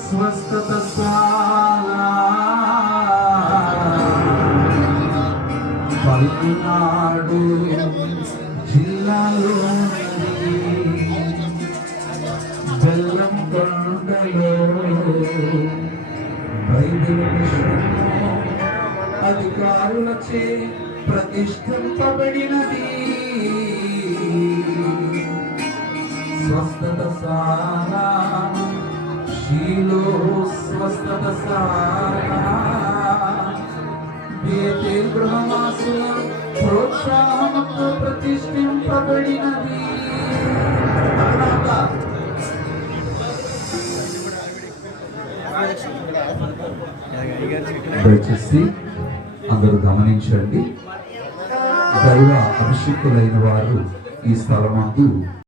స్వస్థత పల్నాడు జిల్లాలో బెల్లం కొండలో బైబిల్ అధికారులచే ప్రతిష్ఠింపబడినది స్వస్థత సారా. శీలో స్వస్థత సారా. బేతే గృహవాసుల ప్రోత్సాహంతో ప్రతిష్ఠింపబడినది దయచేసి అందరూ గమనించండి. దైవ అభిషిక్తులైన వారు ఈ స్థలమందు